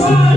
Deus.